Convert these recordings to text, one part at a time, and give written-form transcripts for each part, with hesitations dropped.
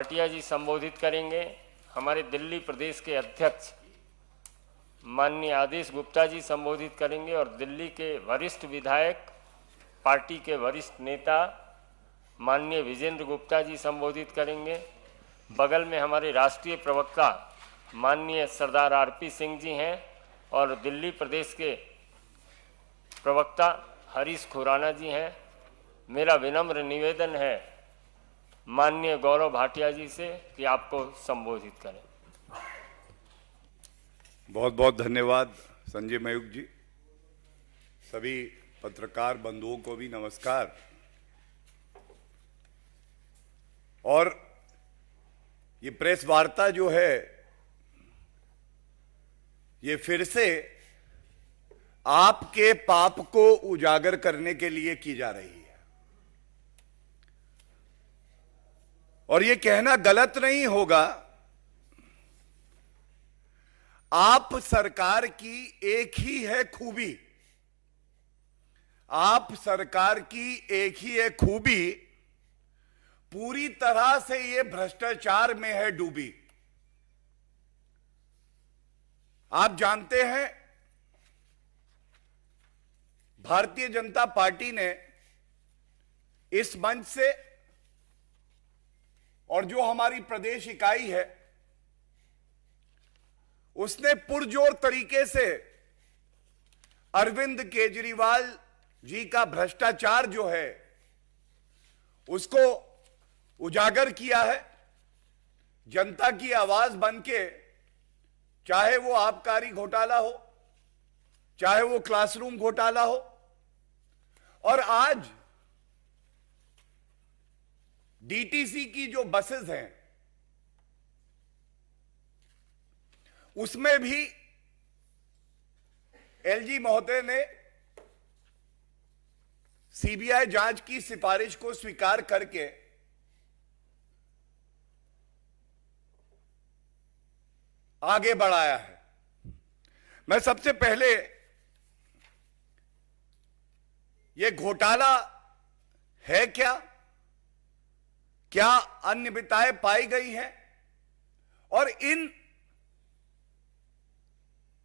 भाटिया जी संबोधित करेंगे। हमारे दिल्ली प्रदेश के अध्यक्ष माननीय आदेश गुप्ता जी संबोधित करेंगे और दिल्ली के वरिष्ठ विधायक, पार्टी के वरिष्ठ नेता माननीय विजेंद्र गुप्ता जी संबोधित करेंगे। बगल में हमारे राष्ट्रीय प्रवक्ता माननीय सरदार आरपी सिंह जी हैं और दिल्ली प्रदेश के प्रवक्ता हरीश खुराना जी हैं। मेरा विनम्र निवेदन है माननीय गौरव भाटिया जी से कि आपको संबोधित करें। बहुत बहुत धन्यवाद संजय मयूख जी। सभी पत्रकार बंधुओं को भी नमस्कार। और ये प्रेस वार्ता जो है ये फिर से आपके पाप को उजागर करने के लिए की जा रही है। और ये कहना गलत नहीं होगा, आप सरकार की एक ही है खूबी, आप सरकार की एक ही है खूबी, पूरी तरह से ये भ्रष्टाचार में है डूबी। आप जानते हैं भारतीय जनता पार्टी ने इस मंच से और जो हमारी प्रदेश इकाई है उसने पुरजोर तरीके से अरविंद केजरीवाल जी का भ्रष्टाचार जो है उसको उजागर किया है। जनता की आवाज बनके, चाहे वो आबकारी घोटाला हो, चाहे वो क्लासरूम घोटाला हो, और आज डीटीसी की जो बसेस हैं उसमें भी एलजी महोदय ने सीबीआई जांच की सिफारिश को स्वीकार करके आगे बढ़ाया है। मैं सबसे पहले ये घोटाला है क्या अनियमितताएं पाई गई हैं और इन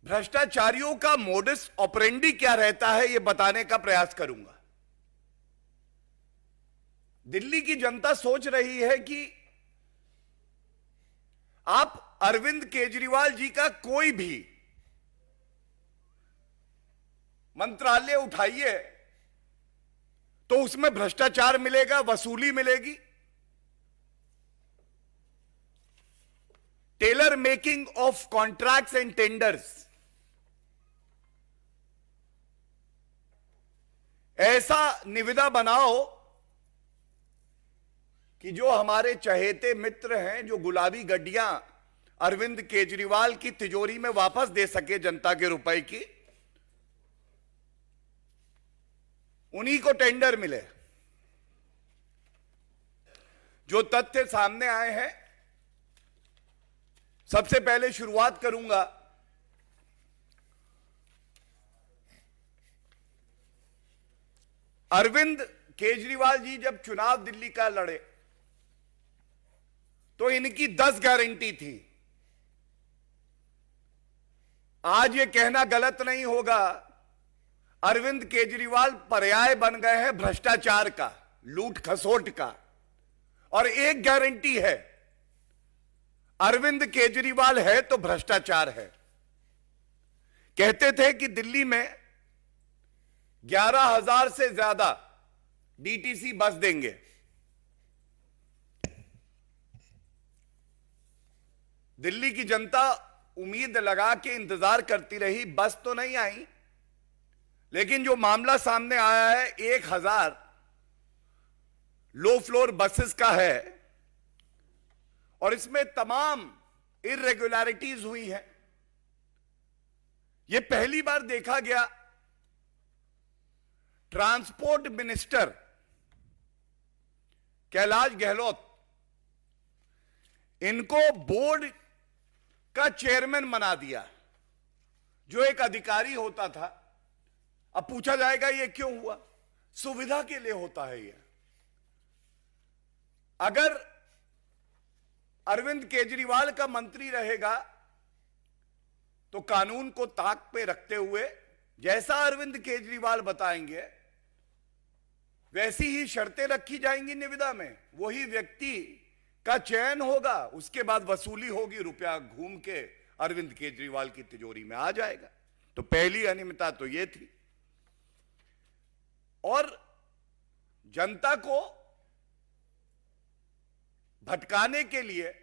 भ्रष्टाचारियों का मोडस ऑपरेंडी क्या रहता है, यह बताने का प्रयास करूंगा। दिल्ली की जनता सोच रही है कि आप अरविंद केजरीवाल जी का कोई भी मंत्रालय उठाइए तो उसमें भ्रष्टाचार मिलेगा, वसूली मिलेगी। Tailor making of contracts and tenders, ऐसा निविदा बनाओ कि जो हमारे चहेते मित्र हैं, जो गुलाबी गड्डियां अरविंद केजरीवाल की तिजोरी में वापस दे सके जनता के रुपए की, उन्हीं को टेंडर मिले। जो तथ्य सामने आए हैं, सबसे पहले शुरुआत करूंगा अरविंद केजरीवाल जी जब चुनाव दिल्ली का लड़े तो इनकी 10 गारंटी थी। आज ये कहना गलत नहीं होगा, अरविंद केजरीवाल पर्याय बन गए हैं भ्रष्टाचार का, लूट खसोट का। और एक गारंटी है, अरविंद केजरीवाल है तो भ्रष्टाचार है। कहते थे कि दिल्ली में 11,000 से ज्यादा डीटीसी बस देंगे। दिल्ली की जनता उम्मीद लगा के इंतजार करती रही, बस तो नहीं आई, लेकिन जो मामला सामने आया है 1,000 लो फ्लोर बसेस का है और इसमें तमाम इर्रेगुलरिटीज हुई हैं। यह पहली बार देखा गया ट्रांसपोर्ट मिनिस्टर कैलाश गहलोत, इनको बोर्ड का चेयरमैन बना दिया, जो एक अधिकारी होता था। अब पूछा जाएगा ये क्यों हुआ? सुविधा के लिए होता है ये। अगर अरविंद केजरीवाल का मंत्री रहेगा तो कानून को ताक पे रखते हुए जैसा अरविंद केजरीवाल बताएंगे वैसी ही शर्तें रखी जाएंगी निविदा में। वही व्यक्ति का चयन होगा, उसके बाद वसूली होगी, रुपया घूम के अरविंद केजरीवाल की तिजोरी में आ जाएगा। तो पहली अनियमितता तो यह थी। और जनता को भटकाने के लिए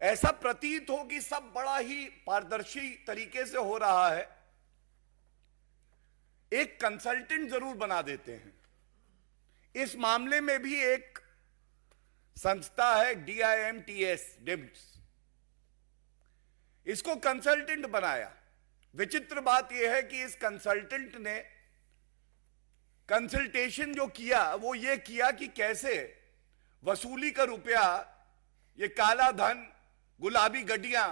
ऐसा प्रतीत हो कि सब बड़ा ही पारदर्शी तरीके से हो रहा है, एक कंसल्टेंट जरूर बना देते हैं। इस मामले में भी एक संस्था है DIMTS, इसको कंसल्टेंट बनाया। विचित्र बात यह है कि इस कंसल्टेंट ने कंसल्टेशन जो किया वो ये किया कि कैसे वसूली का रुपया, ये काला धन, गुलाबी गड्डियां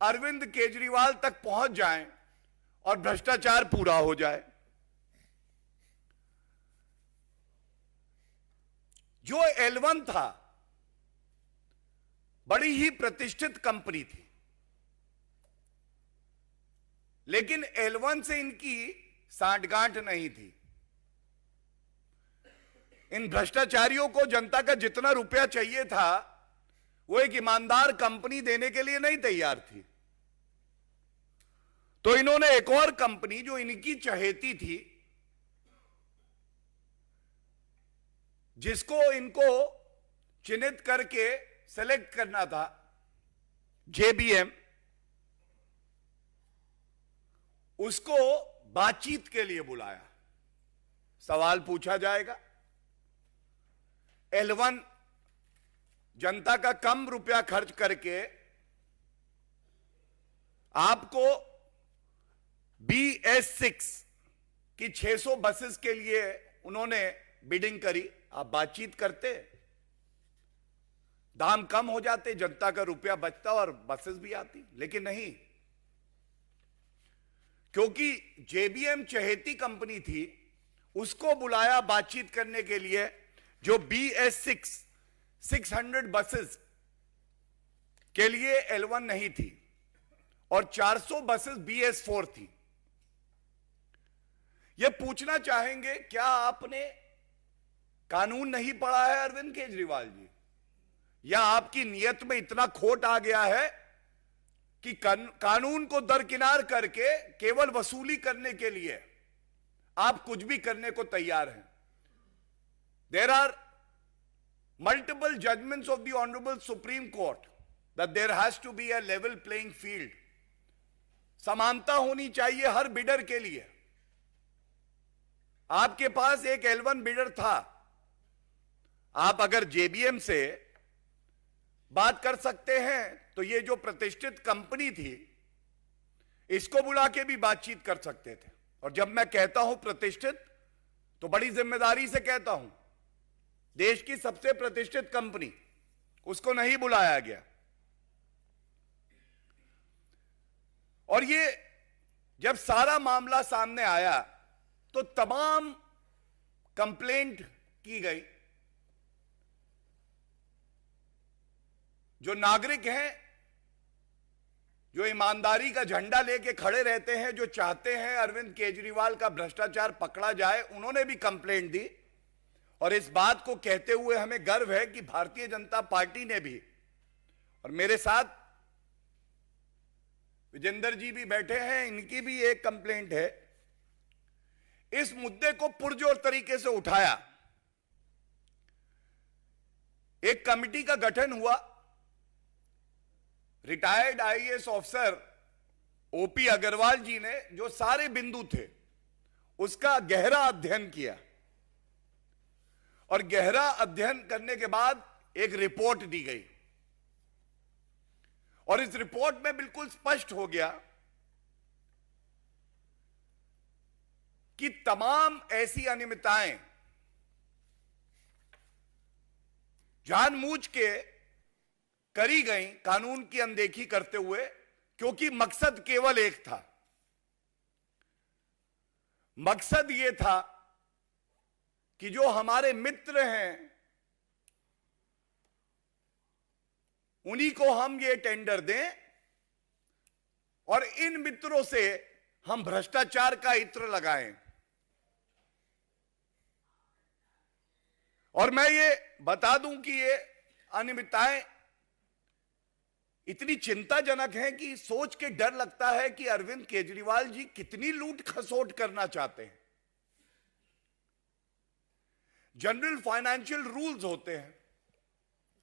अरविंद केजरीवाल तक पहुंच जाएं और भ्रष्टाचार पूरा हो जाए। जो L1 था बड़ी ही प्रतिष्ठित कंपनी थी, लेकिन L1 से इनकी सांठगांठ नहीं थी। इन भ्रष्टाचारियों को जनता का जितना रुपया चाहिए था वो एक ईमानदार कंपनी देने के लिए नहीं तैयार थी। तो इन्होंने एक और कंपनी जो इनकी चहेती थी, जिसको इनको चिन्हित करके सेलेक्ट करना था, JBM, उसको बातचीत के लिए बुलाया। सवाल पूछा जाएगा, L1 जनता का कम रुपया खर्च करके आपको BS6 की 600 बसेस के लिए उन्होंने बिडिंग करी। आप बातचीत करते, दाम कम हो जाते, जनता का रुपया बचता और बसेस भी आती, लेकिन नहीं, क्योंकि JBM चहेती कंपनी थी, उसको बुलाया बातचीत करने के लिए, जो BS6 600 बसेस के लिए L1 नहीं थी और 400 बसेस BS4 थी। यह पूछना चाहेंगे, क्या आपने कानून नहीं पढ़ा है अरविंद केजरीवाल जी, या आपकी नियत में इतना खोट आ गया है कि कानून को दरकिनार करके केवल वसूली करने के लिए आप कुछ भी करने को तैयार हैं? There are multiple judgments of the Honorable Supreme Court that there has to be a level playing field. समानता होनी चाहिए हर बिडर के लिए। आपके पास एक L1 बिडर था, आप अगर JBM से बात कर सकते हैं तो ये जो प्रतिष्ठित कंपनी थी इसको बुला के भी बातचीत कर सकते थे। और जब मैं कहता हूं प्रतिष्ठित तो बड़ी जिम्मेदारी से कहता हूं, देश की सबसे प्रतिष्ठित कंपनी, उसको नहीं बुलाया गया। और ये जब सारा मामला सामने आया तो तमाम कंप्लेंट की गई। जो नागरिक हैं, जो ईमानदारी का झंडा लेके खड़े रहते हैं, जो चाहते हैं अरविंद केजरीवाल का भ्रष्टाचार पकड़ा जाए, उन्होंने भी कंप्लेंट दी। और इस बात को कहते हुए हमें गर्व है कि भारतीय जनता पार्टी ने भी, और मेरे साथ विजेंद्र जी भी बैठे हैं, इनकी भी एक कंप्लेंट है, इस मुद्दे को पुरजोर तरीके से उठाया। एक कमेटी का गठन हुआ, retired IAS officer OP Agarwal ji ने जो सारे बिंदु थे उसका गहरा अध्ययन किया, और गहरा अध्ययन करने के बाद एक रिपोर्ट दी गई। और इस रिपोर्ट में बिल्कुल स्पष्ट हो गया कि तमाम ऐसी अनियमितताएं जानबूझ के करी गई, कानून की अनदेखी करते हुए, क्योंकि मकसद केवल एक था। मकसद यह था कि जो हमारे मित्र हैं उन्हीं को हम ये टेंडर दें और इन मित्रों से हम भ्रष्टाचार का इत्र लगाएं। और मैं ये बता दूं कि ये अनियमितताएं इतनी चिंताजनक हैं कि सोच के डर लगता है कि अरविंद केजरीवाल जी कितनी लूट खसोट करना चाहते हैं। जनरल फाइनेंशियल रूल्स होते हैं।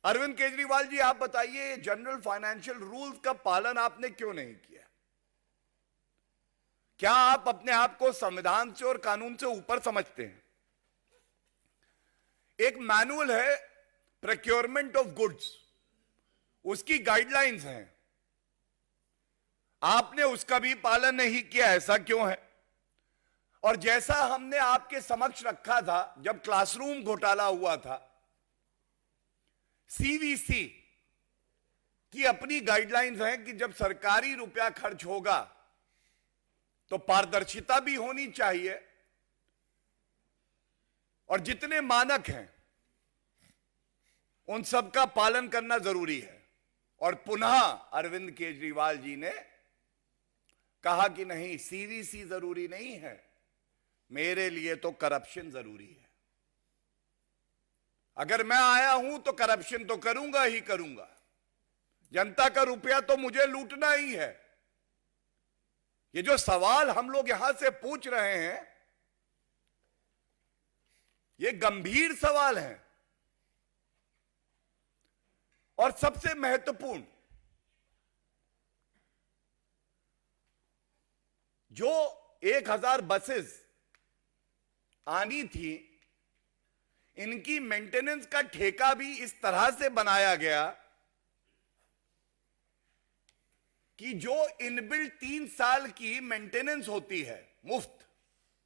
अरविंद केजरीवाल जी, आप बताइए, जनरल फाइनेंशियल रूल्स का पालन आपने क्यों नहीं किया? क्या आप अपने आप को संविधान से और कानून से ऊपर समझते हैं? एक मैनुअल है प्रोक्योरमेंट ऑफ गुड्स, उसकी गाइडलाइंस हैं, आपने उसका भी पालन नहीं किया। ऐसा क्यों है? और जैसा हमने आपके समक्ष रखा था जब क्लासरूम घोटाला हुआ था, सीवीसी की अपनी गाइडलाइंस हैं कि जब सरकारी रुपया खर्च होगा तो पारदर्शिता भी होनी चाहिए और जितने मानक हैं उन सब का पालन करना जरूरी है। और पुनः अरविंद केजरीवाल जी ने कहा कि नहीं, सीवीसी जरूरी नहीं है, मेरे लिए तो करप्शन जरूरी है। अगर मैं आया हूं तो करप्शन तो करूंगा ही करूंगा, जनता का रुपया तो मुझे लूटना ही है। ये जो सवाल हम लोग यहां से पूछ रहे हैं, ये गंभीर सवाल हैं। और सबसे महत्वपूर्ण, जो 1000 बसेस आनी थी, इनकी मेंटेनेंस का ठेका भी इस तरह से बनाया गया कि जो इनबिल्ट 3 साल की मेंटेनेंस होती है मुफ्त,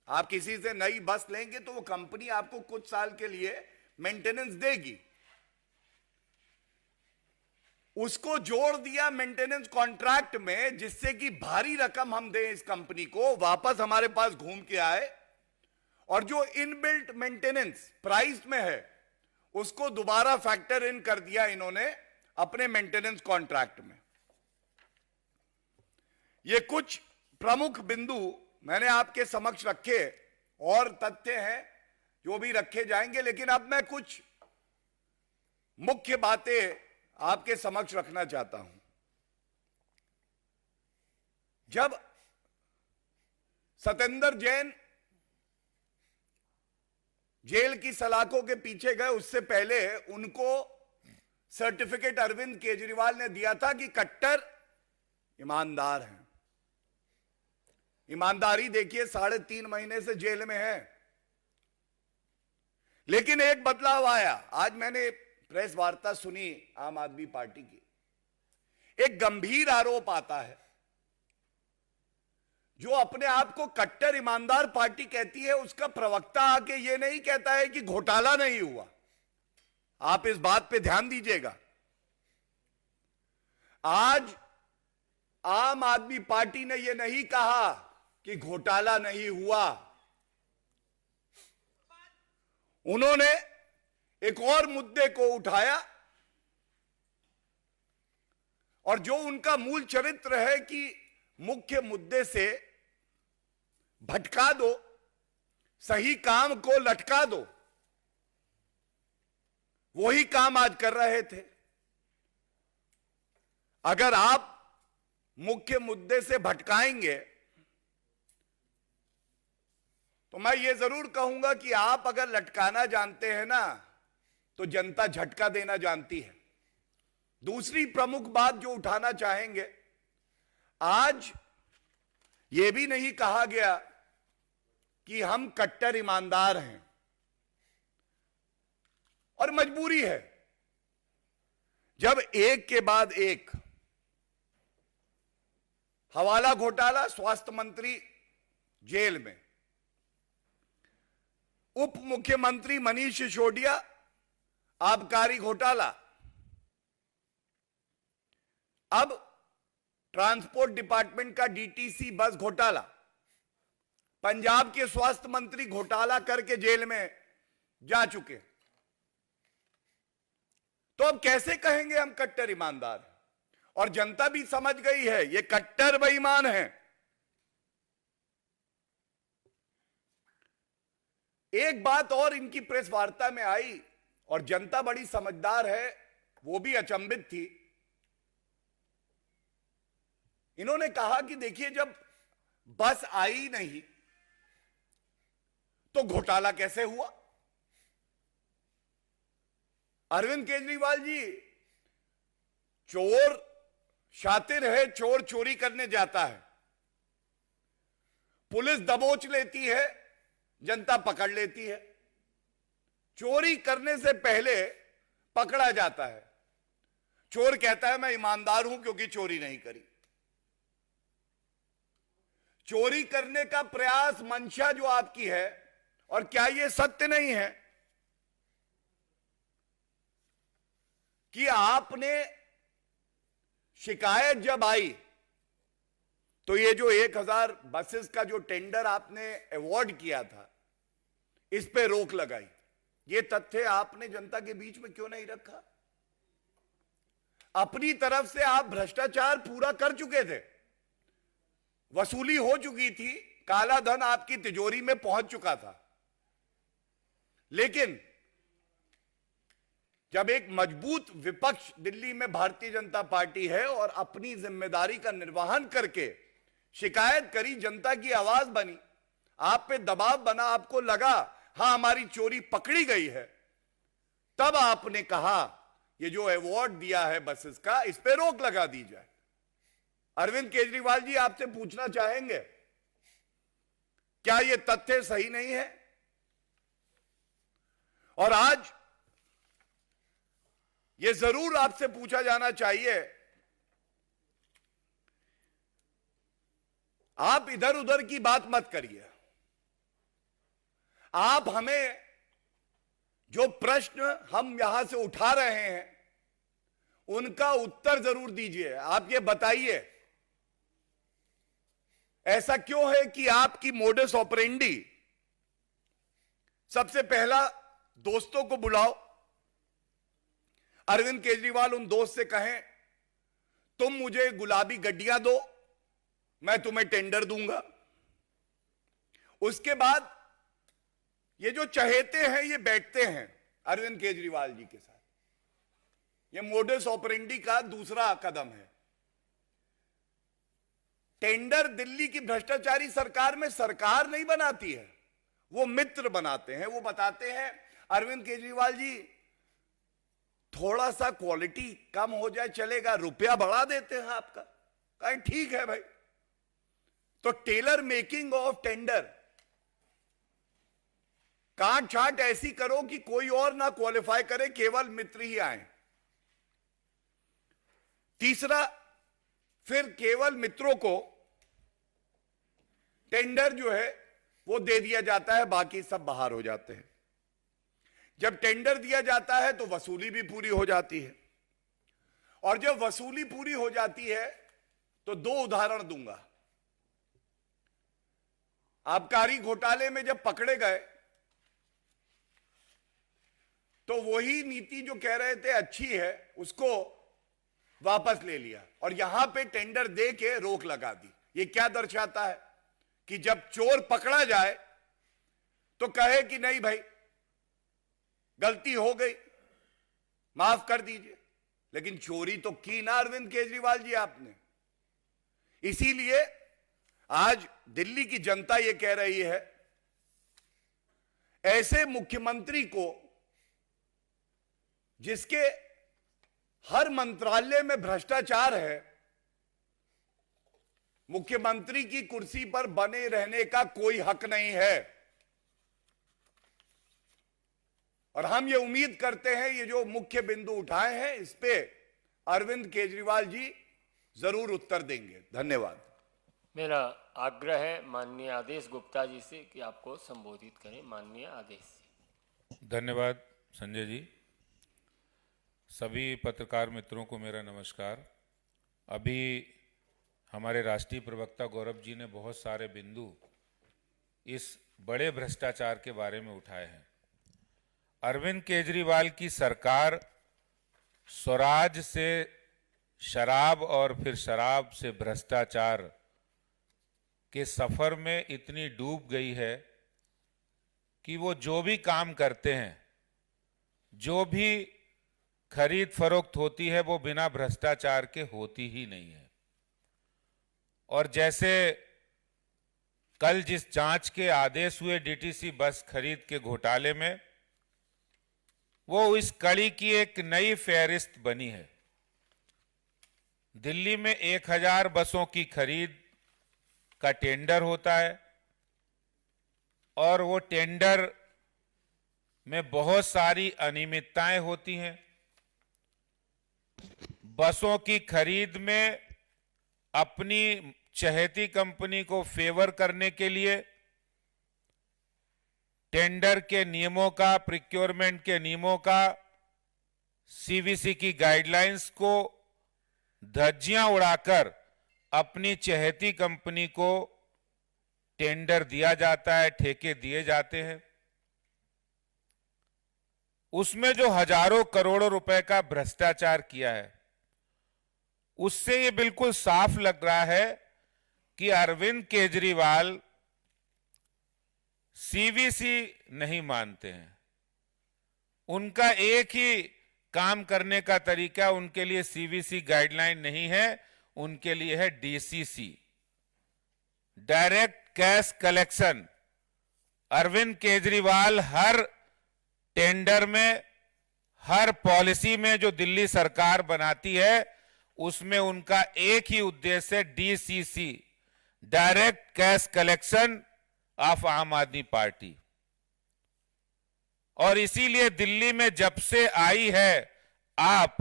आप किसी से नई बस लेंगे तो वो कंपनी आपको कुछ साल के लिए मेंटेनेंस देगी, उसको जोड़ दिया मेंटेनेंस कॉन्ट्रैक्ट में, जिससे कि भारी रकम हम दें इस कंपनी को, वापस हमारे पास घूम के आए, और जो इनबिल्ट मेंटेनेंस प्राइस में है उसको दोबारा फैक्टर इन कर दिया इन्होंने अपने मेंटेनेंस कॉन्ट्रैक्ट में। ये कुछ प्रमुख बिंदु मैंने आपके समक्ष रखे, और तथ्य हैं जो भी रखे जाएंगे, लेकिन अब मैं कुछ मुख्य बातें आपके समक्ष रखना चाहता हूं। जब सत्येंद्र जैन जेल की सलाखों के पीछे गए, उससे पहले उनको सर्टिफिकेट अरविंद केजरीवाल ने दिया था कि कट्टर ईमानदार हैं। ईमानदारी देखिए, 3.5 महीने से जेल में है। लेकिन एक बदलाव आया। आज मैंने प्रेस वार्ता सुनी आम आदमी पार्टी की, एक गंभीर आरोप आता है। जो अपने आप को कट्टर ईमानदार पार्टी कहती है, उसका प्रवक्ता आके ये नहीं कहता है कि घोटाला नहीं हुआ। आप इस बात पे ध्यान दीजिएगा। आज आम आदमी पार्टी ने यह नहीं कहा कि घोटाला नहीं हुआ, उन्होंने एक और मुद्दे को उठाया, और जो उनका मूल चरित्र है कि मुख्य मुद्दे से भटका दो, सही काम को लटका दो, वही काम आज कर रहे थे। अगर आप मुख्य मुद्दे से भटकाएंगे तो मैं ये जरूर कहूंगा कि आप अगर लटकाना जानते हैं ना, तो जनता झटका देना जानती है। दूसरी प्रमुख बात जो उठाना चाहेंगे, आज यह भी नहीं कहा गया कि हम कट्टर ईमानदार हैं, और मजबूरी है जब एक के बाद एक हवाला घोटाला, स्वास्थ्य मंत्री जेल में, उप मुख्यमंत्री मनीष सिसोदिया आबकारी घोटाला, अब ट्रांसपोर्ट डिपार्टमेंट का डीटीसी बस घोटाला, पंजाब के स्वास्थ्य मंत्री घोटाला करके जेल में जा चुके। तो अब कैसे कहेंगे हम कट्टर ईमानदार? और जनता भी समझ गई है ये कट्टर बेईमान है। एक बात और इनकी प्रेस वार्ता में आई और जनता बड़ी समझदार है, वो भी अचंभित थी। इन्होंने कहा कि देखिए जब बस आई नहीं तो घोटाला कैसे हुआ? अरविंद केजरीवाल जी, चोर शातिर है, चोर चोरी करने जाता है, पुलिस दबोच लेती है, जनता पकड़ लेती है। चोरी करने से पहले पकड़ा जाता है, चोर कहता है मैं ईमानदार हूं क्योंकि चोरी नहीं करी। चोरी करने का प्रयास, मंशा जो आपकी है, और क्या यह सत्य नहीं है कि आपने शिकायत जब आई तो ये जो 1000 बसेस का जो टेंडर आपने अवॉर्ड किया था, इस पे रोक लगाई? ये तथ्य आपने जनता के बीच में क्यों नहीं रखा? अपनी तरफ से आप भ्रष्टाचार पूरा कर चुके थे, वसूली हो चुकी थी, काला धन आपकी तिजोरी में पहुंच चुका था। लेकिन जब एक मजबूत विपक्ष दिल्ली में भारतीय जनता पार्टी है और अपनी जिम्मेदारी का निर्वहन करके शिकायत करी, जनता की आवाज बनी, आप पे दबाव बना, आपको लगा हां हमारी चोरी पकड़ी गई है, तब आपने कहा ये जो अवार्ड दिया है बसेस का, इस पे रोक लगा दी जाए। अरविंद केजरीवाल जी, आपसे पूछना चाहेंगे क्या यह तथ्य सही नहीं है? और आज यह जरूर आपसे पूछा जाना चाहिए, आप इधर उधर की बात मत करिए। आप हमें जो प्रश्न हम यहां से उठा रहे हैं उनका उत्तर जरूर दीजिए। आप ये बताइए ऐसा क्यों है कि आपकी मोडस ऑपरेंडी सबसे पहला दोस्तों को बुलाओ, अरविंद केजरीवाल उन दोस्त से कहें तुम मुझे गुलाबी गड्डियां दो, मैं तुम्हें टेंडर दूंगा। उसके बाद ये जो चहेते हैं ये बैठते हैं अरविंद केजरीवाल जी के साथ। ये मोडस ऑपरेंडी का दूसरा कदम है। टेंडर दिल्ली की भ्रष्टाचारी सरकार में सरकार नहीं बनाती है, वो मित्र बनाते हैं। वो बताते हैं अरविंद केजरीवाल जी थोड़ा सा क्वालिटी कम हो जाए चलेगा, रुपया बढ़ा देते हैं आपका। कहीं ठीक है भाई। तो टेलर मेकिंग ऑफ टेंडर, काट छाट ऐसी करो कि कोई और ना क्वालिफाई करे, केवल मित्र ही आए। तीसरा, फिर केवल मित्रों को टेंडर जो है वो दे दिया जाता है, बाकी सब बाहर हो जाते हैं। जब टेंडर दिया जाता है तो वसूली भी पूरी हो जाती है, और जब वसूली पूरी हो जाती है तो दो उदाहरण दूंगा। आबकारी घोटाले में जब पकड़े गए तो वही नीति जो कह रहे थे अच्छी है उसको वापस ले लिया और यहां पे टेंडर दे के रोक लगा दी। ये क्या दर्शाता है कि जब चोर पकड़ा जाए तो कहे कि नहीं भाई गलती हो गई, माफ कर दीजिए। लेकिन चोरी तो की ना अरविंद केजरीवाल जी आपने। इसीलिए आज दिल्ली की जनता यह कह रही है ऐसे मुख्यमंत्री को जिसके हर मंत्रालय में भ्रष्टाचार है, मुख्यमंत्री की कुर्सी पर बने रहने का कोई हक नहीं है। और हम ये उम्मीद करते हैं ये जो मुख्य बिंदु उठाए हैं इस पे अरविंद केजरीवाल जी जरूर उत्तर देंगे। धन्यवाद। मेरा आग्रह है माननीय आदेश गुप्ता जी से कि आपको संबोधित करें। माननीय आदेश जी। धन्यवाद संजय जी। सभी पत्रकार मित्रों को मेरा नमस्कार। अभी हमारे राष्ट्रीय प्रवक्ता गौरव जी ने बहुत सारे बिंदु इस बड़े भ्रष्टाचार के बारे में उठाए हैं। अरविंद केजरीवाल की सरकार स्वराज से शराब और फिर शराब से भ्रष्टाचार के सफर में इतनी डूब गई है कि वो जो भी काम करते हैं, जो भी खरीद फरोख्त होती है, वो बिना भ्रष्टाचार के होती ही नहीं है। और जैसे कल जिस जांच के आदेश हुए डीटीसी बस खरीद के घोटाले में, वो इस कड़ी की एक नई फेहरिस्त बनी है। दिल्ली में 1000 बसों की खरीद का टेंडर होता है और वो टेंडर में बहुत सारी अनियमितताएं होती हैं। बसों की खरीद में अपनी चहेती कंपनी को फेवर करने के लिए टेंडर के नियमों का, प्रिक्योरमेंट के नियमों का, सीवीसी की गाइडलाइंस को धज्जियां उड़ाकर अपनी चहेती कंपनी को टेंडर दिया जाता है, ठेके दिए जाते हैं। उसमें जो हजारों करोड़ों रुपए का भ्रष्टाचार किया है, उससे ये बिल्कुल साफ लग रहा है कि अरविंद केजरीवाल सीवीसी नहीं मानते हैं। उनका एक ही काम करने का तरीका, उनके लिए सीवीसी गाइडलाइन नहीं है, उनके लिए है DCC, direct cash collection. Arvind Kejriwal हर टेंडर में, हर पॉलिसी में जो दिल्ली सरकार बनाती है, उसमें उनका एक ही उद्देश्य है, DCC, direct cash collection of आम आदमी पार्टी। और इसीलिए दिल्ली में जब से आई है आप,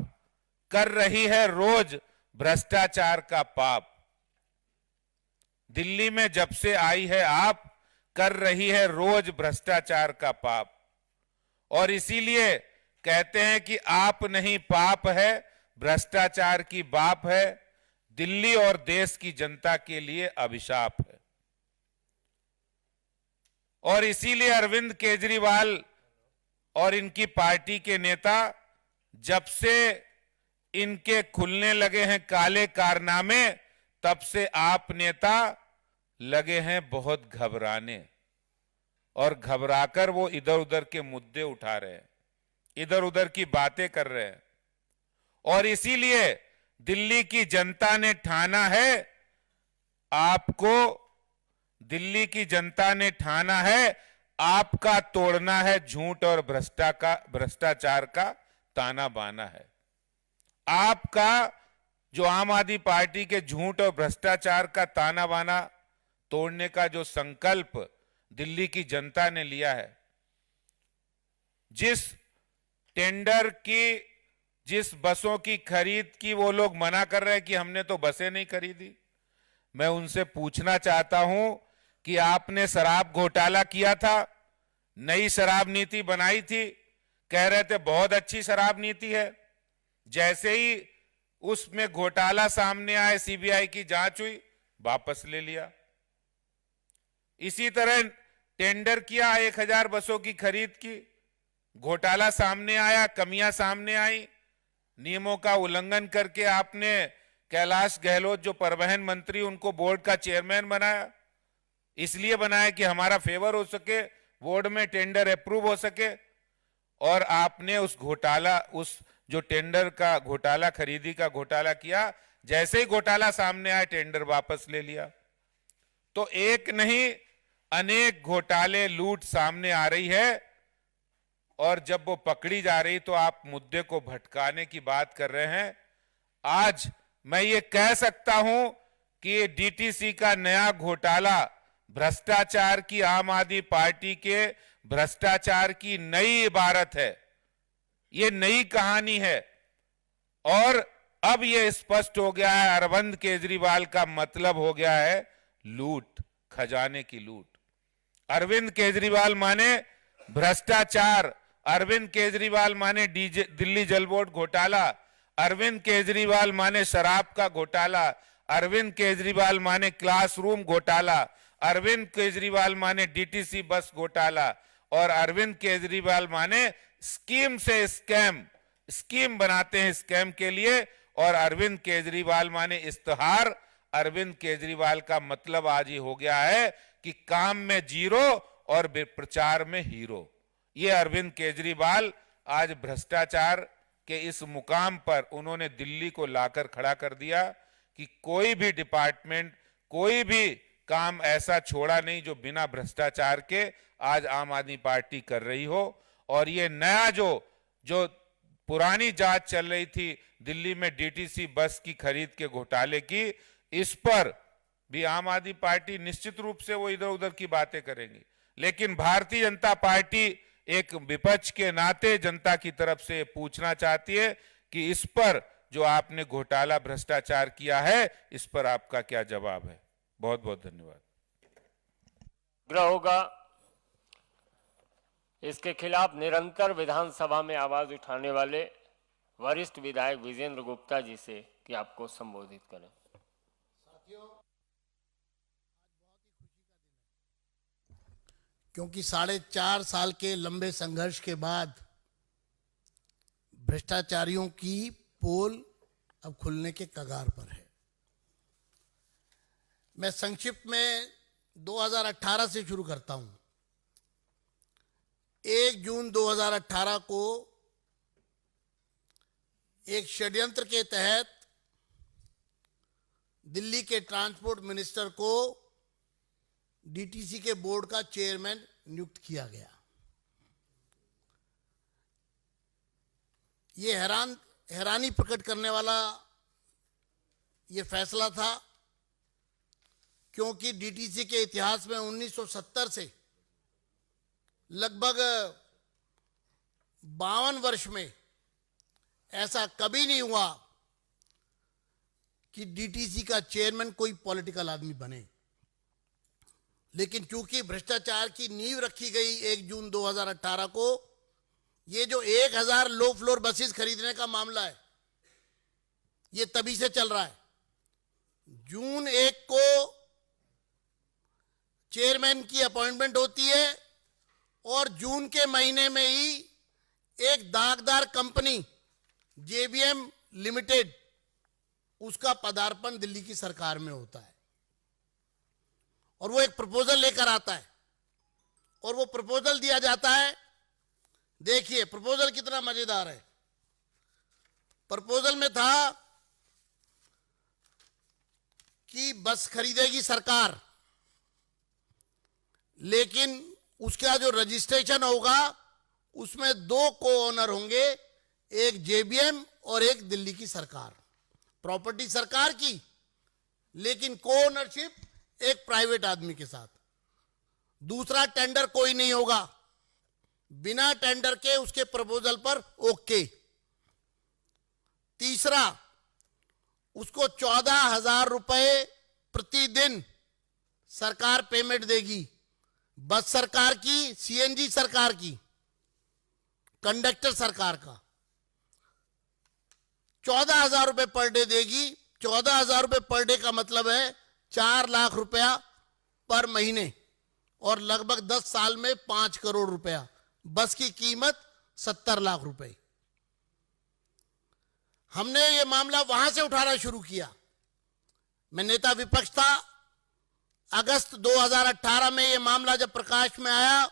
कर रही है रोज भ्रष्टाचार का पाप। दिल्ली में जब से आई है आप, कर रही है रोज भ्रष्टाचार का पाप। और इसीलिए कहते हैं कि आप नहीं पाप है, भ्रष्टाचार की बाप है, दिल्ली और देश की जनता के लिए अभिशाप है। और इसीलिए अरविंद केजरीवाल और इनकी पार्टी के नेता, जब से इनके खुलने लगे हैं काले कारनामे, तब से आप नेता लगे हैं बहुत घबराने। और घबराकर वो इधर उधर के मुद्दे उठा रहे हैं, इधर उधर की बातें कर रहे हैं। और इसीलिए दिल्ली की जनता ने ठाना है, आपको दिल्ली की जनता ने ठाना है, आपका तोड़ना है झूठ और भ्रष्टाचार का ताना बाना है। आपका जो आम आदमी पार्टी के झूठ और भ्रष्टाचार का ताना बाना तोड़ने का जो संकल्प दिल्ली की जनता ने लिया है, जिस टेंडर की, जिस बसों की खरीद की वो लोग मना कर रहे हैं कि हमने तो बसें नहीं खरीदी, मैं उनसे पूछना चाहता हूं कि आपने शराब घोटाला किया था, नई शराब नीति बनाई थी, कह रहे थे बहुत अच्छी शराब नीति है। जैसे ही उसमें घोटाला सामने आए, सीबीआई की जांच हुई, वापस ले लिया। इसी तरह टेंडर किया 1000 बसों की खरीद की, घोटाला सामने आया, कमियां सामने आई, नियमों का उल्लंघन करके आपने कैलाश गहलोत जो परिवहन मंत्री, उनको बोर्ड का चेयरमैन बनाया। इसलिए बनाया कि हमारा फेवर हो सके, बोर्ड में टेंडर अप्रूव हो सके। और आपने उस घोटाला, उस जो टेंडर का घोटाला, खरीदी का घोटाला किया, जैसे ही घोटाला सामने आया टेंडर वापस ले लिया। तो एक नहीं अनेक घोटाले, लूट सामने आ रही है। और जब वो पकड़ी जा रही तो आप मुद्दे को भटकाने की बात कर रहे हैं। आज मैं ये कह सकता हूं कि ये डीटीसी का नया घोटाला भ्रष्टाचार की, आम आदमी पार्टी के भ्रष्टाचार की नई इबारत है, ये नई कहानी है। और अब ये स्पष्ट हो गया है, अरविंद केजरीवाल का मतलब हो गया है लूट, खजाने की लूट। अरविंद केजरीवाल माने भ्रष्टाचार, अरविंद केजरीवाल माने दिल्ली जल बोर्ड घोटाला, अरविंद केजरीवाल माने शराब का घोटाला, अरविंद केजरीवाल माने क्लासरूम घोटाला, अरविंद केजरीवाल माने डीटीसी बस घोटाला, और अरविंद केजरीवाल माने स्कीम से स्कैम, स्कीम बनाते हैं स्कैम के लिए। और अरविंद केजरीवाल माने इश्तेहार। अरविंद केजरीवाल का मतलब आज ये हो गया है कि काम में जीरो और प्रचार में हीरो। ये अरविंद केजरीवाल आज भ्रष्टाचार के इस मुकाम पर उन्होंने दिल्ली को लाकर खड़ा कर दिया कि कोई भी डिपार्टमेंट, कोई भी काम ऐसा छोड़ा नहीं जो बिना भ्रष्टाचार के आज आम आदमी पार्टी कर रही हो। और ये नया जो पुरानी जांच चल रही थी दिल्ली में डीटीसी बस की खरीद के घोटाले की, इस पर भी आम आदमी पार्टी निश्चित रूप से वो इधर उधर की बातें करेंगी। लेकिन भारतीय जनता पार्टी एक विपक्ष के नाते जनता की तरफ से पूछना चाहती है कि इस पर जो आपने घोटाला भ्रष्टाचार किया है, इस पर आपका क्या जवाब है। बहुत बहुत धन्यवाद। आग्रह होगा इसके खिलाफ निरंतर विधानसभा में आवाज उठाने वाले वरिष्ठ विधायक विजेंद्र गुप्ता जी से कि आपको संबोधित करें। क्योंकि 4.5 साल के लंबे संघर्ष के बाद भ्रष्टाचारियों की पोल अब खुलने के कगार पर है। मैं संक्षिप्त में 2018 से शुरू करता हूं। 1 जून 2018 को एक षड्यंत्र के तहत दिल्ली के ट्रांसपोर्ट मिनिस्टर को डीटीसी के बोर्ड का चेयरमैन नियुक्त किया गया। ये हैरानी प्रकट करने वाला ये फैसला था, क्योंकि डीटीसी के इतिहास में 1970 से लगभग 52 वर्ष में ऐसा कभी नहीं हुआ कि डीटीसी का चेयरमैन कोई पॉलिटिकल आदमी बने। लेकिन चूंकि भ्रष्टाचार की नींव रखी गई 1 जून 2018 को, ये जो 1000 लो फ्लोर बसेस खरीदने का मामला है, ये तभी से चल रहा है। जून 1 को चेयरमैन की अपॉइंटमेंट होती है और जून के महीने में ही एक दागदार कंपनी जेबीएम लिमिटेड, उसका पदार्पण दिल्ली की सरकार में होता है और वो एक प्रपोजल लेकर आता है और वो प्रपोजल दिया जाता है। देखिए प्रपोजल कितना मजेदार है। प्रपोजल में था कि बस खरीदेगी सरकार, लेकिन उसका जो रजिस्ट्रेशन होगा उसमें 2 को ओनर होंगे, एक जेबीएम और एक दिल्ली की सरकार। प्रॉपर्टी सरकार की, लेकिन को ओनरशिप एक प्राइवेट आदमी के साथ। दूसरा टेंडर कोई नहीं होगा, बिना टेंडर के उसके प्रपोजल पर ओके। तीसरा, उसको 14,000 रुपए प्रतिदिन सरकार पेमेंट देगी। बस सरकार की, सीएनजी सरकार की, कंडक्टर सरकार का 14,000 रुपए पर डे देगी। 14,000 रुपए पर डे का मतलब है 4 लाख रुपया पर महीने और लगभग 10 साल में 5 करोड़ रुपया। बस की कीमत 70 लाख रुपए। हमने ये मामला वहां से उठाना शुरू किया। मैं नेता विपक्ष था। अगस्त 2018 में ये मामला जब प्रकाश में आया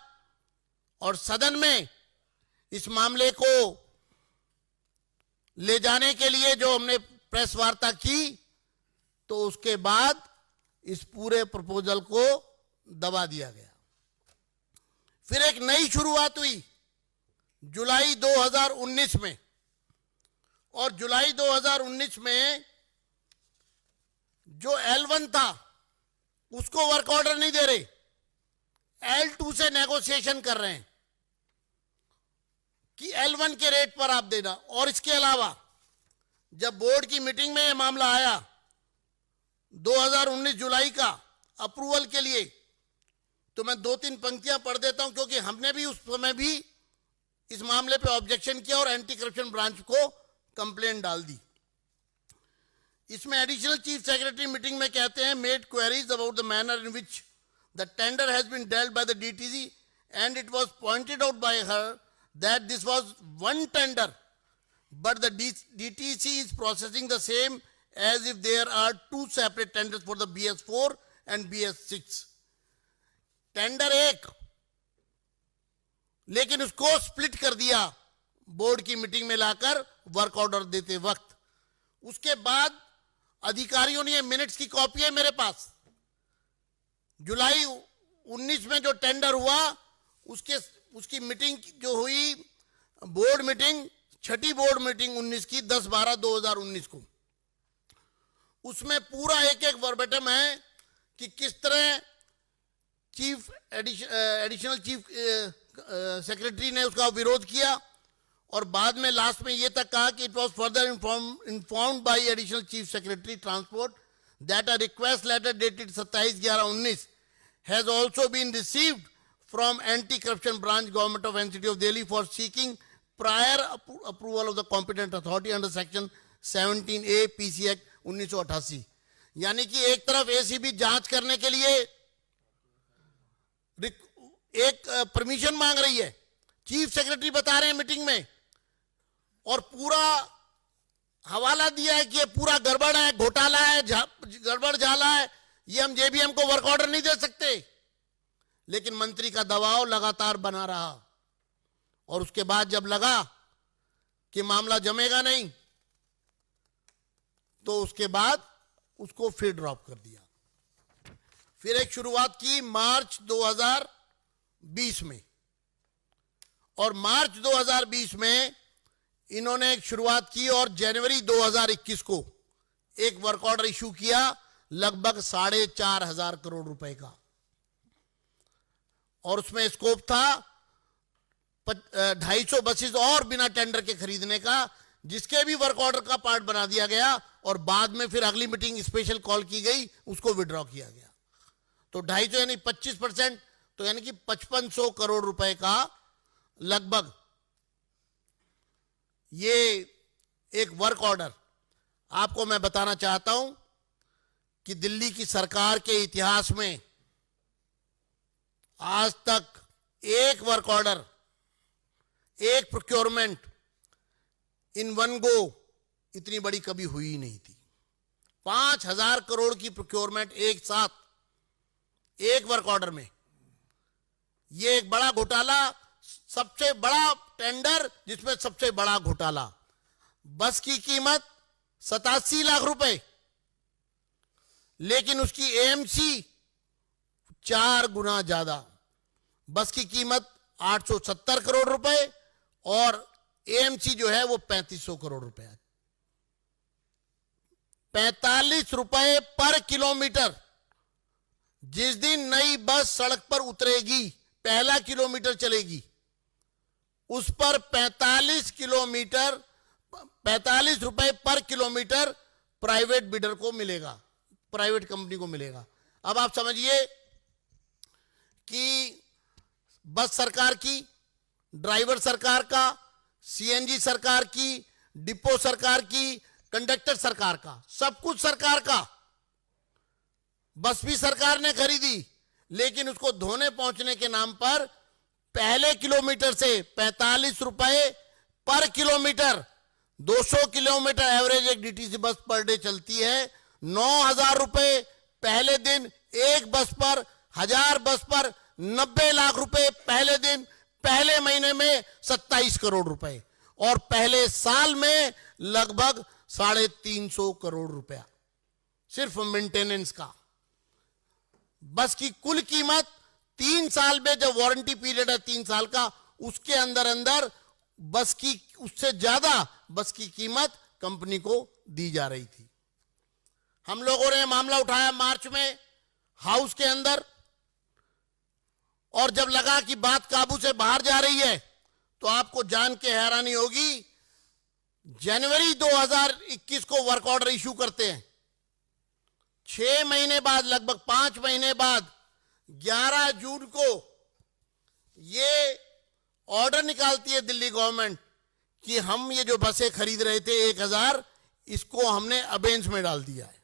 और सदन में इस मामले को ले जाने के लिए जो हमने प्रेस वार्ता की, तो उसके बाद इस पूरे प्रपोजल को दबा दिया गया। फिर एक नई शुरुआत हुई जुलाई 2019 में, और जुलाई 2019 में जो L1 था उसको वर्क ऑर्डर नहीं दे रहे, L2 से नेगोशिएशन कर रहे हैं कि L1 के रेट पर आप देना। और इसके अलावा जब बोर्ड की मीटिंग में यह मामला आया 2019 जुलाई का अप्रूवल के लिए, तो मैं 2-3 पंक्तियां पढ़ देता हूं, क्योंकि हमने भी उस समय भी इस मामले पे ऑब्जेक्शन किया और एंटी करप्शन ब्रांच को कंप्लेंट डाल दी। इसमें एडिशनल चीफ सेक्रेटरी मीटिंग में कहते हैं, made queries about the manner in which the tender has been dealt by the DTC and it was pointed out by her that this was one tender but the DTC is processing the same as if there are two separate tenders for the BS4 and BS6. Tender एक, लेकिन उसको split कर दिया board की meeting में लाकर work order देते वक्त। उसके बाद अधिकारियों ने, मिनट्स की कॉपी है मेरे पास, जुलाई 19 में जो टेंडर हुआ उसकी मीटिंग जो हुई, बोर्ड मीटिंग, छठी बोर्ड मीटिंग 19 की 10/12/2019 को, उसमें पूरा एक एक वर्बेटम है कि किस तरह चीफ एडिशनल चीफ सेक्रेटरी ने उसका विरोध किया, और बाद में लास्ट में ये तक कहा कि it was further informed by additional chief secretary transport that a request letter dated 27/11/19 has also been received from anti corruption branch government of NCT of Delhi for seeking prior approval of the competent authority under section 17A PC act 1988। यानी कि एक तरफ ACB जांच करने के लिए एक permission मांग रही है, चीफ सेक्रेटरी बता रहे हैं मीटिंग में, और पूरा हवाला दिया है कि ये पूरा गड़बड़ है, घोटाला है, गड़बड़ झाला है, ये हम जेबीएम को वर्क ऑर्डर नहीं दे सकते। लेकिन मंत्री का दबाव लगातार बना रहा, और उसके बाद जब लगा कि मामला जमेगा नहीं, तो उसके बाद उसको फिर ड्रॉप कर दिया। फिर एक शुरुआत की मार्च 2020 में, और मार्च 2020 में इन्होंने एक शुरुआत की, और जनवरी 2021 को एक वर्क ऑर्डर इशू किया लगभग 4,500 करोड़ रुपए का, और उसमें स्कोप था 250 बसेस और बिना टेंडर के खरीदने का, जिसके भी वर्क ऑर्डर का पार्ट बना दिया गया, और बाद में फिर अगली मीटिंग स्पेशल कॉल की गई, उसको विड्रॉ किया गया। तो 250 यानी 25%, तो यानी कि 5500 करोड़ रुपए का लगभग ये एक वर्क ऑर्डर। आपको मैं बताना चाहता हूं कि दिल्ली की सरकार के इतिहास में आज तक एक वर्क ऑर्डर, एक प्रोक्योरमेंट इन वन गो इतनी बड़ी कभी हुई ही नहीं थी। 5000 करोड़ की प्रोक्योरमेंट एक साथ एक वर्क ऑर्डर में, ये एक बड़ा घोटाला, सबसे बड़ा टेंडर जिसमें सबसे बड़ा घोटाला। बस की कीमत 87 लाख रुपए, लेकिन उसकी एएमसी 4 गुना ज्यादा। बस की कीमत 870 करोड़ रुपए और एएमसी जो है वो 3500 करोड़ रुपए। 45 रुपए पर किलोमीटर। जिस दिन नई बस सड़क पर उतरेगी, पहला किलोमीटर चलेगी, उस पर 45 रुपए पर किलोमीटर प्राइवेट बिडर को मिलेगा, प्राइवेट कंपनी को मिलेगा। अब आप समझिए कि बस सरकार की, ड्राइवर सरकार का, सीएनजी सरकार की, डिपो सरकार की, कंडक्टर सरकार का, सब कुछ सरकार का। बस भी सरकार ने खरीदी, लेकिन उसको धोने पहुंचने के नाम पर पहले किलोमीटर से 45 रुपए पर किलोमीटर, 200 किलोमीटर एवरेज एक डीटीसी बस पर डे चलती है, 9,000 रुपए पहले दिन एक बस पर, 1000 बस पर 90 लाख रुपए पहले दिन, पहले महीने में 27 करोड़ रुपए, और पहले साल में लगभग 350 करोड़ रुपया सिर्फ मेंटेनेंस का। बस की कुल कीमत 3 साल में, जब वारंटी पीरियड है 3 साल का, उसके अंदर अंदर बस की, उससे ज्यादा बस की कीमत कंपनी को दी जा रही थी। हम लोगों ने मामला उठाया मार्च में हाउस के अंदर, और जब लगा कि बात काबू से बाहर जा रही है, तो आपको जान के हैरानी होगी, जनवरी 2021 को वर्क ऑर्डर इशू करते हैं। 6 महीने बाद, लगभग 5 महीने बाद 11 जून को ये ऑर्डर निकालती है दिल्ली गवर्नमेंट कि हम ये जो बसें खरीद रहे थे 1000, इसको हमने अबेंस में डाल दिया है।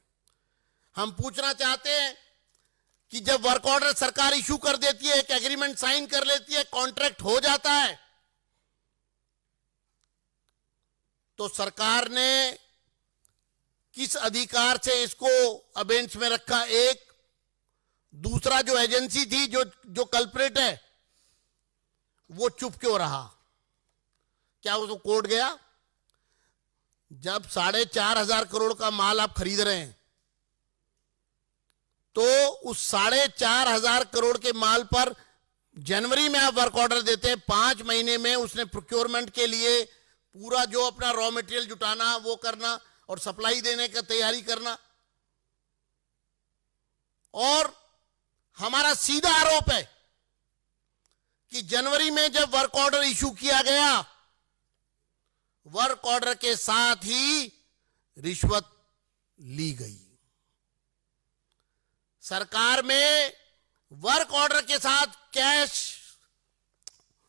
हम पूछना चाहते हैं कि जब वर्क ऑर्डर सरकार इशू कर देती है, एक एग्रीमेंट साइन कर लेती है, कॉन्ट्रैक्ट हो जाता है, तो सरकार ने किस अधिकार से इसको अबेंस में रखा? एक, दूसरा जो एजेंसी थी जो कल्प्रेट है वो चुप क्यों रहा? क्या उसको कोर्ट गया? जब 4,500 करोड़ का माल आप खरीद रहे हैं तो उस 4,500 करोड़ के माल पर जनवरी में आप वर्क ऑर्डर देते हैं, 5 महीने में उसने प्रोक्योरमेंट के लिए पूरा जो अपना रॉ मटेरियल जुटाना वो करना और सप्लाई देने का तैयारी करना। और हमारा सीधा आरोप है कि जनवरी में जब वर्क ऑर्डर इशू किया गया, वर्क ऑर्डर के साथ ही रिश्वत ली गई। सरकार में वर्क ऑर्डर के साथ कैश,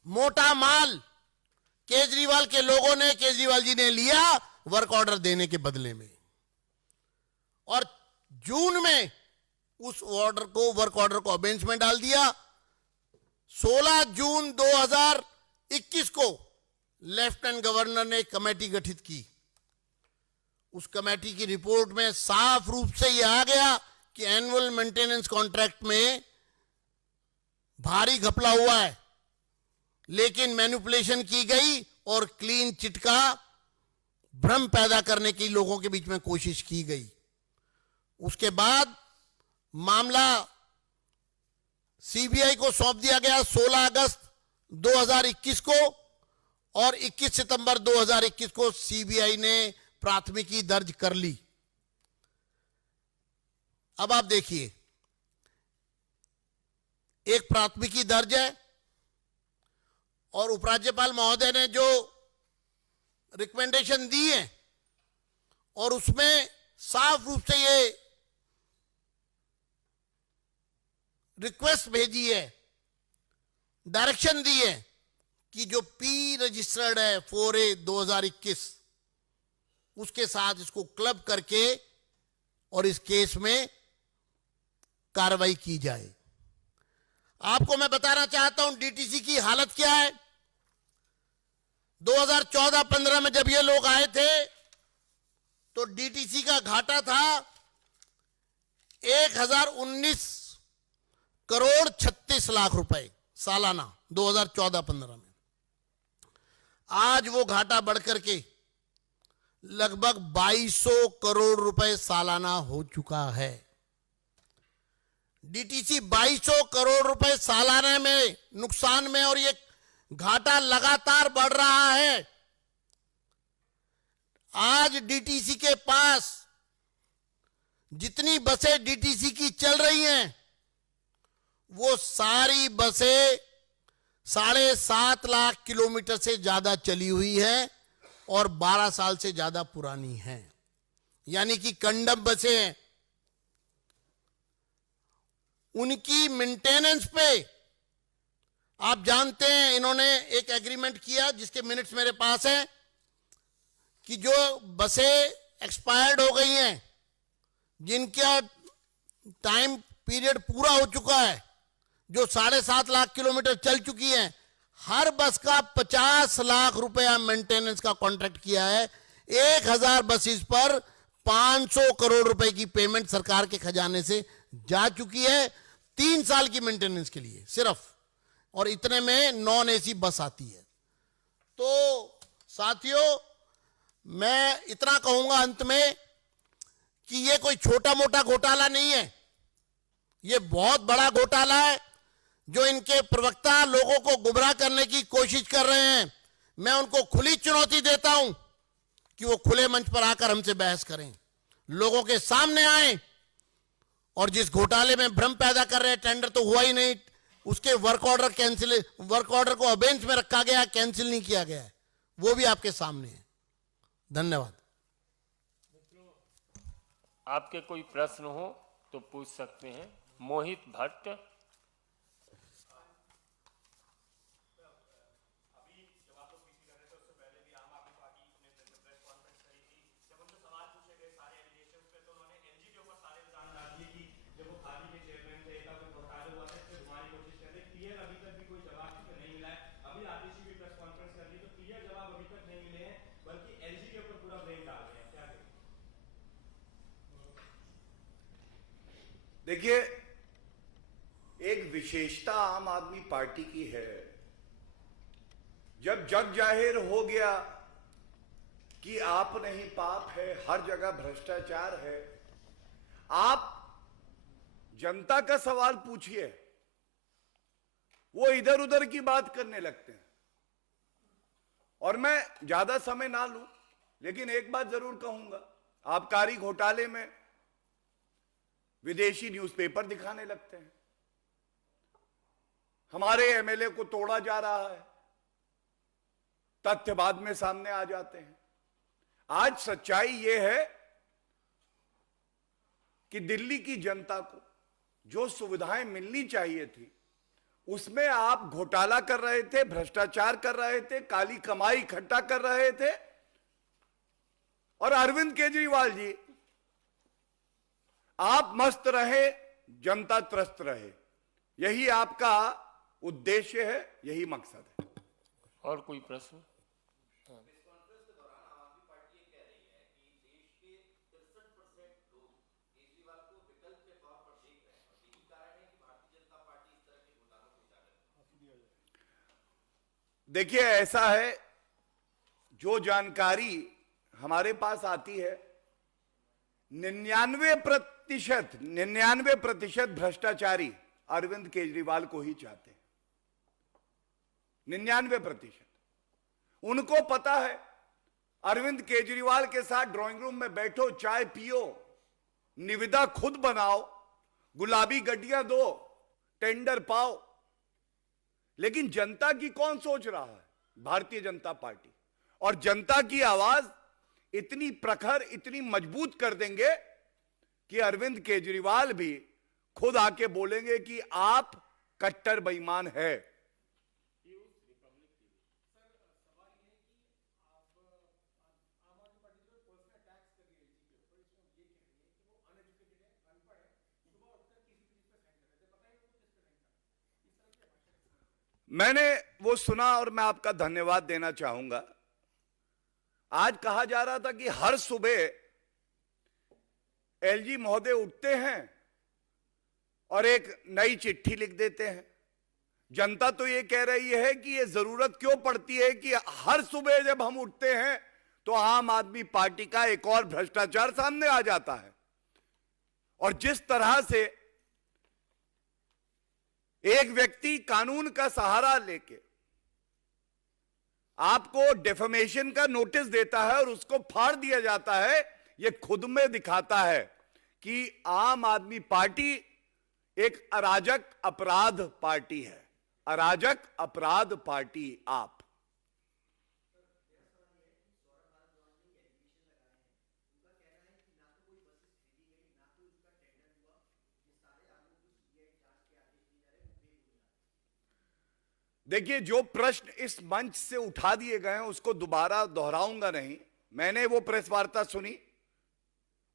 मोटा माल केजरीवाल के लोगों ने, केजरीवाल जी ने लिया वर्क ऑर्डर देने के बदले में। और जून में उस ऑर्डर को, वर्क ऑर्डर को अबेंस में डाल दिया। 16 जून 2021 को लेफ्टिनेंट गवर्नर ने एक कमेटी गठित की। उस कमेटी की रिपोर्ट में साफ रूप से यह आ गया कि एनुअल मेंटेनेंस कॉन्ट्रैक्ट में भारी घपला हुआ है, लेकिन मैनिपुलेशन की गई और क्लीन चिट का भ्रम पैदा करने की लोगों के बीच में कोशिश की गई। उसके बाद मामला सीबीआई को सौंप दिया गया 16 अगस्त 2021 को, और 21 सितंबर 2021 को सीबीआई ने प्राथमिकी दर्ज कर ली। अब आप देखिए, एक प्राथमिकी दर्ज है और उपराज्यपाल महोदय ने जो रिकमेंडेशन दी है और उसमें साफ रूप से ये रिक्वेस्ट भेजी है, डायरेक्शन दी है कि जो पी रजिस्टर्ड है 4A 2021 उसके साथ इसको क्लब करके और इस केस में कार्रवाई की जाए। आपको मैं बताना चाहता हूं डीटीसी की हालत क्या है। 2014-15 में जब ये लोग आए थे तो डीटीसी का घाटा था 1019 करोड़ 36 लाख रुपए सालाना 2014-15 में। आज वो घाटा बढ़कर के लगभग 2200 करोड़ रुपए सालाना हो चुका है। डीटीसी 2200 करोड़ रुपए सालाना में नुकसान में, और ये घाटा लगातार बढ़ रहा है। आज डीटीसी के पास जितनी बसें डीटीसी की चल रही हैं वो सारी बसें 7.5 लाख किलोमीटर से ज्यादा चली हुई है और 12 साल से ज्यादा पुरानी है, यानी कि कंडम बसें हैं। उनकी मेंटेनेंस पे आप जानते हैं इन्होंने एक एग्रीमेंट किया जिसके मिनट्स मेरे पास हैं कि जो बसें एक्सपायर्ड हो गई हैं, जिनका टाइम पीरियड पूरा हो चुका है, जो 7.5 लाख किलोमीटर चल चुकी हैं, हर बस का 50 लाख रुपया मेंटेनेंस का कॉन्ट्रैक्ट किया है। 1000 बसेस पर 500 करोड़ रुपए की पेमेंट सरकार के खजाने से जा चुकी है 3 साल की मेंटेनेंस के लिए सिर्फ, और इतने में नॉन एसी बस आती है। तो साथियों, मैं इतना कहूंगा अंत में कि ये कोई छोटा मोटा घोटाला नहीं है, ये बहुत बड़ा घोटाला है जो इनके प्रवक्ता लोगों को गुमराह करने की कोशिश कर रहे हैं। मैं उनको खुली चुनौती देता हूं कि वो खुले मंच पर आकर हमसे बहस करें, लोगों के सामने आए, और जिस घोटाले में भ्रम पैदा कर रहे हैं, टेंडर तो हुआ ही नहीं, उसके वर्क ऑर्डर को अबेंच में रखा गया, कैंसिल नहीं किया गया है, वो भी आपके सामने है। धन्यवाद। आपके कोई प्रश्न हो तो पूछ सकते हैं। मोहित भट्ट। अभी आरटीसी भी प्रेस कॉन्फ्रेंस कर ली तो क्लियर जवाब अभी तक नहीं मिले हैं, बल्कि एलजी के ऊपर देखिए, एक विशेषता आम आदमी पार्टी की है, जब जग जाहिर हो गया कि आप नहीं पाप है, हर जगह भ्रष्टाचार है, आप जनता का सवाल पूछिए, वो इधर उधर की बात करने लगते हैं। और मैं ज्यादा समय ना लूं, लेकिन एक बात जरूर कहूंगा, आबकारी घोटाले में विदेशी न्यूज़पेपर दिखाने लगते हैं, हमारे एमएलए को तोड़ा जा रहा है, तथ्य बाद में सामने आ जाते हैं। आज सच्चाई यह है कि दिल्ली की जनता को जो सुविधाएं मिलनी चाहिए थी, उसमें आप घोटाला कर रहे थे, भ्रष्टाचार कर रहे थे, काली कमाई इकट्ठा कर रहे थे। और अरविंद केजरीवाल जी, आप मस्त रहे, जनता त्रस्त रहे, यही आपका उद्देश्य है, यही मकसद है। और कोई प्रश्न? देखिए, ऐसा है, जो जानकारी हमारे पास आती है, 99% भ्रष्टाचारी अरविंद केजरीवाल को ही चाहते हैं। 99%। उनको पता है, अरविंद केजरीवाल के साथ ड्राइंग रूम में बैठो, चाय पियो, निविदा खुद बनाओ, गुलाबी गड्डियां दो, टेंडर पाओ। लेकिन जनता की कौन सोच रहा है? भारतीय जनता पार्टी। और जनता की आवाज इतनी प्रखर, इतनी मजबूत कर देंगे कि अरविंद केजरीवाल भी खुद आके बोलेंगे कि आप कट्टर बेईमान है। मैंने वो सुना और मैं आपका धन्यवाद देना चाहूंगा। आज कहा जा रहा था कि हर सुबह एलजी महोदय उठते हैं और एक नई चिट्ठी लिख देते हैं। जनता तो ये कह रही है कि ये जरूरत क्यों पड़ती है कि हर सुबह जब हम उठते हैं तो आम आदमी पार्टी का एक और भ्रष्टाचार सामने आ जाता है। और जिस तरह से एक व्यक्ति कानून का सहारा लेके आपको डेफेमेशन का नोटिस देता है और उसको फाड़ दिया जाता है, यह खुद में दिखाता है कि आम आदमी पार्टी एक अराजक अपराध पार्टी है। अराजक अपराध पार्टी आप। देखिए, जो प्रश्न इस मंच से उठा दिए गए हैं उसको दोबारा दोहराऊंगा नहीं। मैंने वो प्रेस वार्ता सुनी,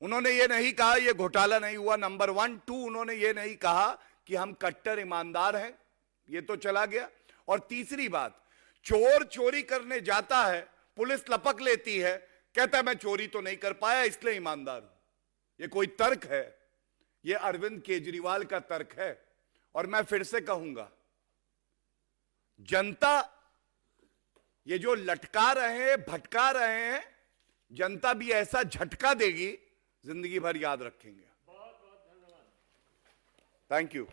उन्होंने ये नहीं कहा ये घोटाला नहीं हुआ, नंबर 1 2 उन्होंने ये नहीं कहा कि हम कट्टर ईमानदार हैं, ये तो चला गया। और तीसरी बात, चोर चोरी करने जाता है, पुलिस लपक लेती है, कहता है मैं चोरी तो नहीं कर पाया इसलिए ईमानदार हूं। ये कोई तर्क है? ये अरविंद केजरीवाल का तर्क है। और मैं फिर से कहूंगा, जनता ये जो लटका रहे हैं, भटका रहे हैं, जनता भी ऐसा झटका देगी, जिंदगी भर याद रखेंगे। बहुत बहुत धन्यवाद। Thank you.